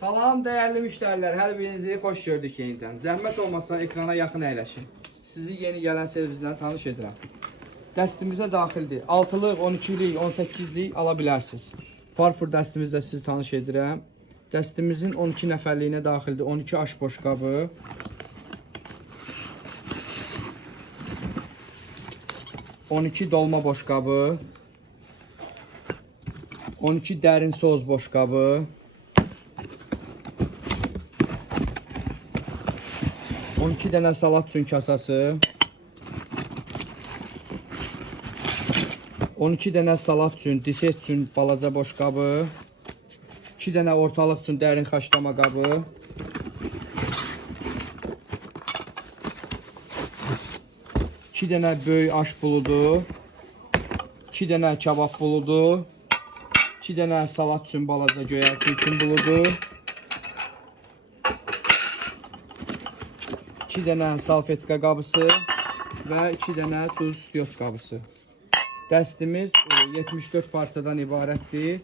Salam değerli müşteriler, hər birinizi xoş gördük yenidən. Zəhmət olmasa ekrana yaxın əyləşin. Sizi yeni gələn servislə tanış edirəm. Dəstimizə daxildir. 6-lıq, 12-lik, 18-lik ala bilərsiniz. Farfur dəstimizdə sizi tanış edirəm. Dəstimizin 12 nəfərliyinə daxildir. 12 aş boşqabı. Dolma boşqabı. 12 dərin soz boşqabı. 12 dənə salat üçün kasası. 12 dənə salat üçün, desert üçün balaca boşqabı. 2 dənə ortalıq üçün dərin xaçlama qabı. 2 dənə böyük aş buludu. 2 dənə kabab buludu. 2 dənə salat üçün balaca göyərti üçün buludu. 2 dənə salfetka qabısı və 2 dənə tuz yot qabısı. Dəstimiz 74 parçadan ibarətdir.